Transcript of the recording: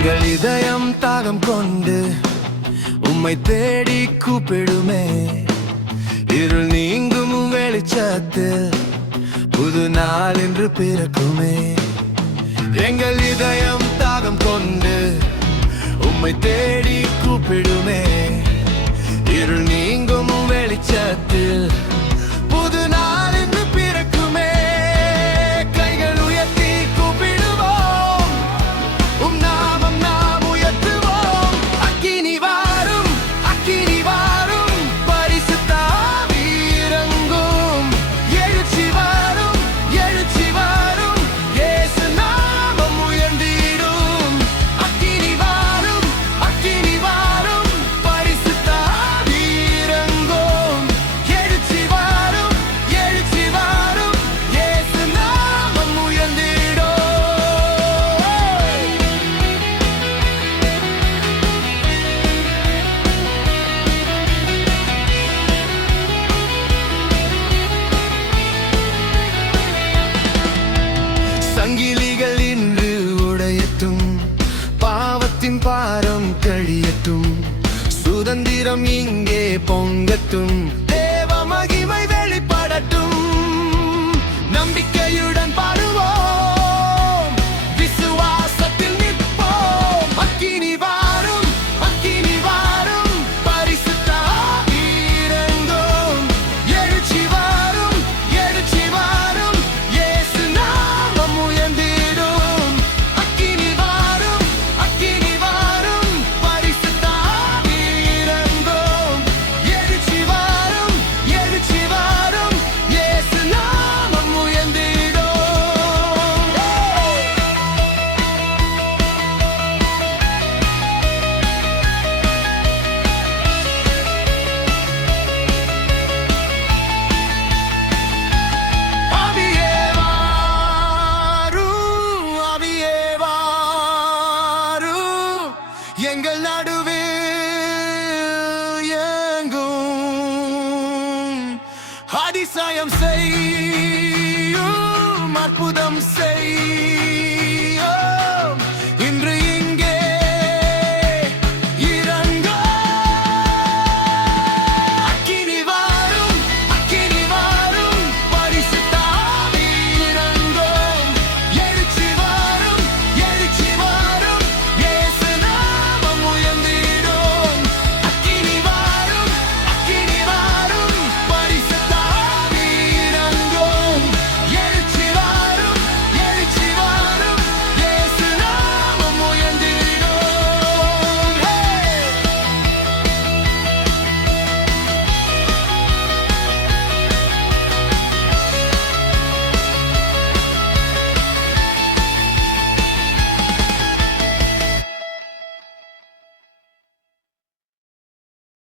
எங்கள் இதயம் தாகம் கொண்டு உம்மை தேடி கூப்பிடுமே. இருள் நீங்கும் வெளிச்சத்தில் புது நாள் என்று பிறக்குமே. எங்கள் இதயம் தாகம் கொண்டு உம்மை தேடி கூப்பிடுமே. இருள் நீங்கும் வெளிச்சத்தில் புது நாள் என்று பிறக்குமே. கைகள் உயர்த்தி கூப்பிடுவோம், உம் நாமம் நாம் உயர்த்துவோம். அக்கினி வாரும், அக்கினி வாரும், பரிசுத்த ஆவி இறங்கும். எழுச்சி வாரும், எழுச்சி வாரும், இயேசு நாமம் உயர்ந்திடும். அக்கினி வாரும், அக்கினி வாரும், பரிசுத்த ஆவி இறங்கும். எழுச்சி வாரும், எழுச்சி வாரும், இயேசு நாமம் உயர்ந்திடும். சங்கிலிகள் இன்று உடையட்டும், பாவத்தின் பாரம் கழியட்டும். சுதந்திரம் இங்கே பொங்கட்டும், தேவ மகிமை வெளிப்படட்டும். நம்பிக்கையுடன் பாடுவோம், விசுவாசத்தில் நிற்போம். அக்கினி வாரும், அக்கினி வாரும், பரிசுத்த ஆவி இறங்கும். எழுச்சி வாரும், எழுச்சி வாரும், இயேசு நாமம் உயர்ந்திடும். அக்கினி வாரும், அக்கினி வாரும், பரிசுத்த ஆவி இறங்கும். எழுச்சி வாரும், எழுச்சி வாரும், இயேசு நாமம் உயர்ந்திடும். ஆவியே வாரும், ஆவியே வாரும், எங்கள் நடுவில் எங்கும் அதிசயம் செய்